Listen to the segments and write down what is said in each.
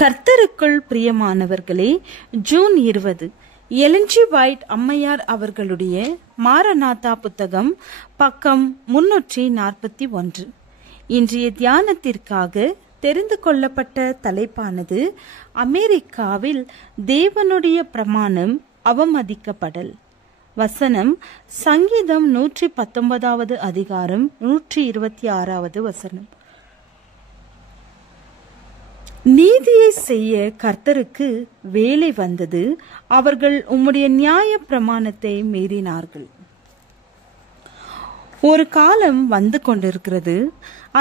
கர்த்தருக்குள் பிரியமானவர்களே, June 20 Elon G white அம்மையார் அவர்களுடைய மாரநாதா புத்தகம், பக்கம் 341. இன்றைய தியானத்திற்காக தெரிந்து கொள்ளப்பட்ட தலைப்பானது அமெரிக்காவில் தேவனுடைய பிரமாணம் அவமதிக்கப்படல். வசனம் சங்கீதம் 119 அதிகாரம் 126 வசனம். நீதியை செய்ய கர்த்தருக்கு வேலை வந்தது, அவர்கள் உம்முடைய நியாய பிரமாணத்தை மீறினார்கள். ஒரு காலம் வந்து கொண்டிருக்கிறது.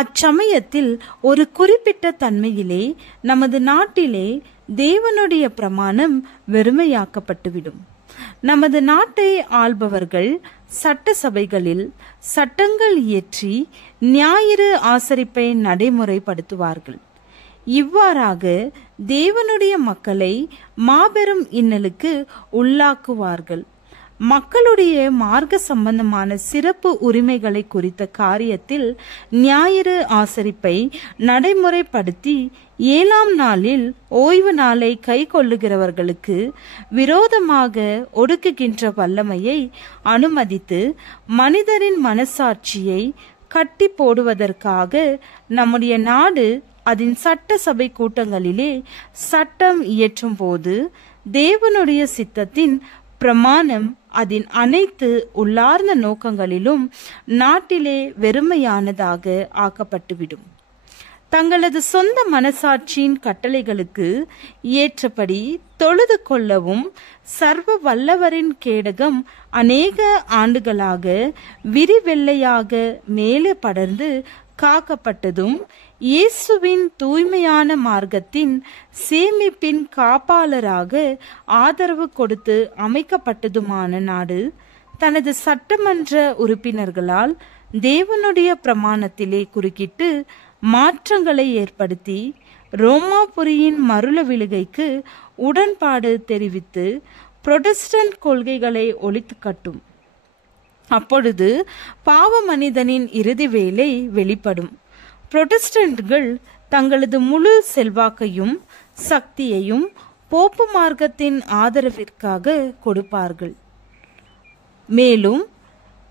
அச்சமயத்தில் ஒரு குறிப்பிட்ட தன்மையிலே நமது நாட்டிலே தேவனுடைய பிரமாணம் வெறுமையாக்கப்பட்டுவிடும். நமது நாட்டை ஆள்பவர்கள் சட்ட சபைகளில் சட்டங்கள் இயற்றி ஞாயிறு ஆசரிப்பை நடைமுறைப்படுத்துவார்கள். இவ்வாறாக தேவனுடைய மக்களை மாபெரும் இன்னலுக்கு உள்ளாக்குவார்கள். மக்களுடைய மார்க்க சம்பந்தமான சிறப்பு உரிமைகளை குறித்த காரியத்தில் ஞாயிறு ஆசரிப்பை நடைமுறைப்படுத்தி 7ஆம் நாளில் ஓய்வு நாளை கை கொள்ளுகிறவர்களுக்கு விரோதமாக ஒடுக்குகின்ற வல்லமையை அனுமதித்து மனிதரின் மனசாட்சியை கட்டி போடுவதற்காக நம்முடைய நாடு அதன் சட்ட சபை கூட்டங்களிலே சட்டம் இயற்றும் போது தேவனுடைய சித்தத்தின் பிரமாணம் அதன் அனைத்து உள்ளார்ந்த நோக்கங்களிலும் நாட்டிலே வெறுமையானதாக ஆக்கப்பட்டுவிடும். தங்களது சொந்த மனசாட்சியின் கட்டளைகளுக்கு ஏற்றபடி தொழுது கொள்ளவும் சர்வ வல்லவரின் கேடகம் அநேக ஆண்டுகளாக விரிவெல்லையாக மேலே படர்ந்து காக்கப்பட்டதும் இயேசுவின் தூய்மையான மார்க்கத்தின் சேமிப்பின் காப்பாளராக ஆதரவு கொடுத்து அமைக்கப்பட்டதுமான நாடு தனது சட்டமன்ற உறுப்பினர்களால் தேவனுடைய பிரமாணத்திலே குறுக்கிட்டு மாற்றங்களை ஏற்படுத்தி ரோமாபுரியின் மருள விழுகைக்கு உடன்பாடு தெரிவித்து புரொட்டஸ்டன்ட் கொள்கைகளை ஒழித்து கட்டும். அப்பொழுது பாவ மனிதனின் இறுதி வேலை வெளிப்படும். புரொட்டஸ்டன்ட்கள் தங்களது முழு செல்வாக்கையும் சக்தியையும் போப்பு மார்க்கத்தின் ஆதரவிற்காக கொடுப்பார்கள். மேலும்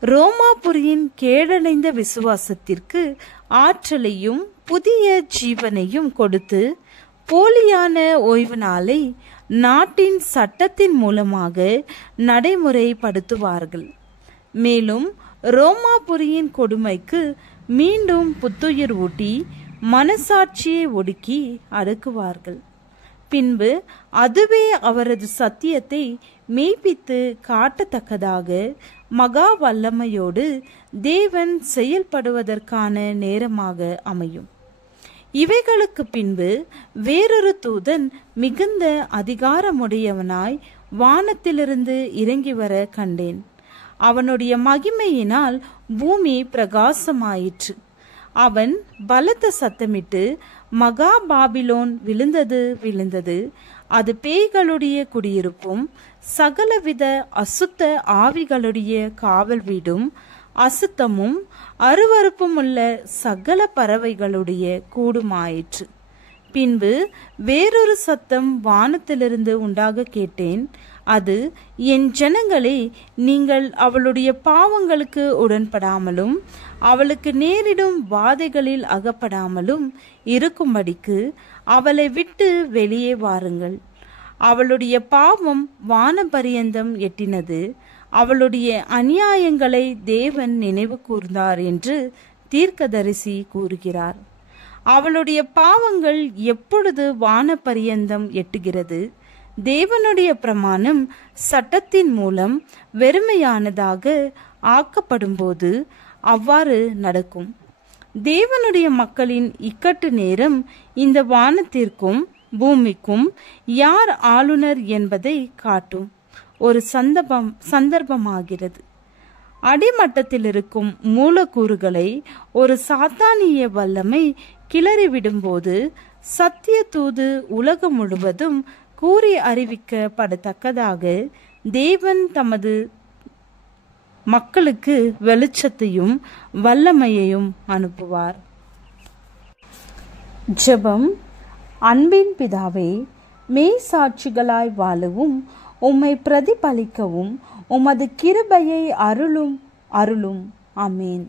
ரோமாபுரியின் கேடடைந்த விசுவாசத்திற்கு ஆற்றலையும் புதிய ஜீவனையும் கொடுத்து போலியான ஓய்வு நாளை நாட்டின் சட்டத்தின் மூலமாக நடைமுறைப்படுத்துவார்கள். மேலும் ரோமாபுரியின் கொடுமைக்கு மீண்டும் புத்துயிர் ஊட்டி மனசாட்சியை ஒடுக்கி அடக்குவார்கள். பின்பு அதுவே அவரது சத்தியத்தை மெய்ப்பித்து காட்டத்தக்கதாக மகா வல்லமையோடு தேவன் செயல்படுவதற்கான நேரமாக அமையும். இவைகளுக்கு பின்பு வேறொரு தூதன் மிகுந்த அதிகாரமுடையவனாய் வானத்திலிருந்து இறங்கி வர கண்டேன். அவனுடைய மகிமையினால் பூமி பிரகாசமாயிற்று. அவன் பலத்த சத்தமிட்டு, மகா பாபிலோன் விழுந்தது விழுந்தது, அது பேய்களுடைய குடியிருப்பும் சகலவித அசுத்த ஆவிகளுடைய காவல் வீடும் அசுத்தமும் அருவருப்பும் உள்ள சகல பறவைகளுடைய கூடுமாயிற்று. பின்பு வேறொரு சத்தம் வானத்திலிருந்து உண்டாக கேட்டேன். அது, என் ஜனங்களே, நீங்கள் அவளுடைய பாவங்களுக்கு உடன்படாமலும் அவளுக்கு நேரிடும் வாதைகளில் அகப்படாமலும் இருக்கும்படிக்கு அவளை விட்டு வெளியே வாருங்கள். அவளுடைய பாவம் வானபரியந்தம் எட்டினது, அவளுடைய அநியாயங்களை தேவன் நினைவு கூர்ந்தார் என்று தீர்க்கதரிசி கூறுகிறார். அவளுடைய பாவங்கள் எப்பொழுது வானபரியந்தம் எட்டுகிறது? தேவனுடைய பிரமாணம் சட்டத்தின் மூலம் வெறுமையானதாக ஆக்கப்படும்போது அவ்வாறு நடக்கும். தேவனுடைய மக்களின் இக்கட்டு நேரம் இந்த வானத்திற்கும் பூமிக்கும் யார் ஆளுநர் என்பதை காட்டும் ஒரு சந்தர்ப்பமாகிறது. அடிமட்டத்தில் இருக்கும் மூலக்கூறுகளை ஒரு சாத்தானிய வல்லமை கிளறிவிடும்போது சத்திய தூது உலகம் முழுவதும் கூறி அறிவிக்கப்படத்தக்கதாக தேவன் தமது மக்களுக்கு வெளிச்சத்தையும் வல்லமையையும் அனுப்புவார். ஜெபம். அன்பின் பிதாவே, மெய் சாட்சிகளாய் வாழவும் உம்மை பிரதிபலிக்கவும் உமது கிருபையை அருளும். ஆமேன்.